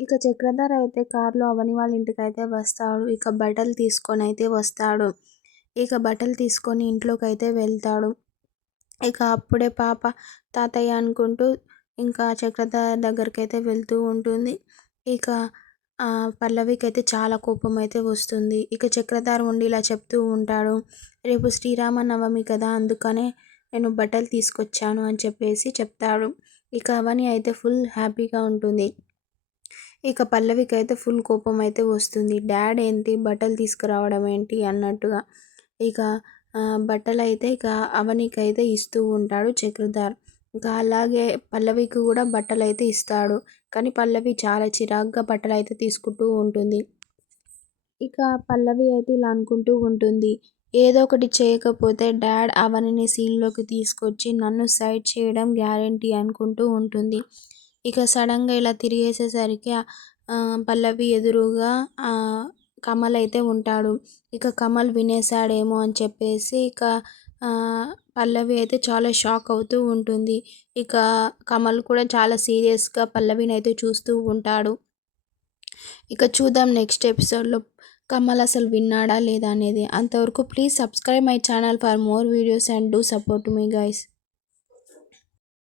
ఇక చక్రధర్ అయితే కారులో అవని వాళ్ళ ఇంటికైతే వస్తాడు. ఇక బట్టలు తీసుకొనైతే వస్తాడు. ఇక బట్టలు తీసుకొని ఇంట్లోకైతే వెళ్తాడు. ఇక అప్పుడే పాప తాతయ్య అనుకుంటూ ఇంకా చక్రధర్ దగ్గరికైతే వెళ్తూ ఉంటుంది. ఇక పల్లవికైతే చాలా కోపం అయితే వస్తుంది. ఇక చక్రధర్ ఉండి ఇలా చెప్తూ ఉంటాడు. రేపు శ్రీరామనవమి కదా, అందుకనే నేను బట్టలు తీసుకొచ్చాను అని చెప్పేసి చెప్తాడు. ఇక అవని అయితే ఫుల్ హ్యాపీగా ఉంటుంది. ఇక పల్లవికైతే ఫుల్ కోపం అయితే వస్తుంది. డాడ్ ఏంటి బట్టలు తీసుకురావడం ఏంటి అన్నట్టుగా. ఇక బట్టలైతే ఇక అవనికైతే ఇస్తూ ఉంటాడు చక్రధర్. ఇంకా అలాగే పల్లవికి కూడా బట్టలైతే ఇస్తాడు. కానీ పల్లవి చాలా చిరాగ్గా బట్టలైతే తీసుకుంటూ ఉంటుంది. ఇక పల్లవి అయితే ఇలా అనుకుంటూ ఉంటుంది. ఏదో ఒకటి చేయకపోతే డాడ్ అవనిని సీన్‌లోకి తీసుకొచ్చి నన్ను సైడ్ చేయడం గ్యారంటీ అనుకుంటూ ఉంటుంది. ఇక సడన్‌గా ఇలా తిరిగేసేసరికి పల్లవి ఎదురుగా కమల్ అయితే ఉంటాడు. ఇక కమల్ వినేసాడేమో అని చెప్పేసి ఇక పల్లవి అయితే చాలా షాక్ అవుతూ ఉంటుంది. ఇక కమల్ కూడా చాలా సీరియస్‌గా పల్లవినైతే చూస్తూ ఉంటాడు. ఇక చూద్దాం నెక్స్ట్ ఎపిసోడ్‌లో కమల్ అసలు విన్నాడా లేదా అనేది. అంతవరకు please subscribe my channel for more videos and do support me guys.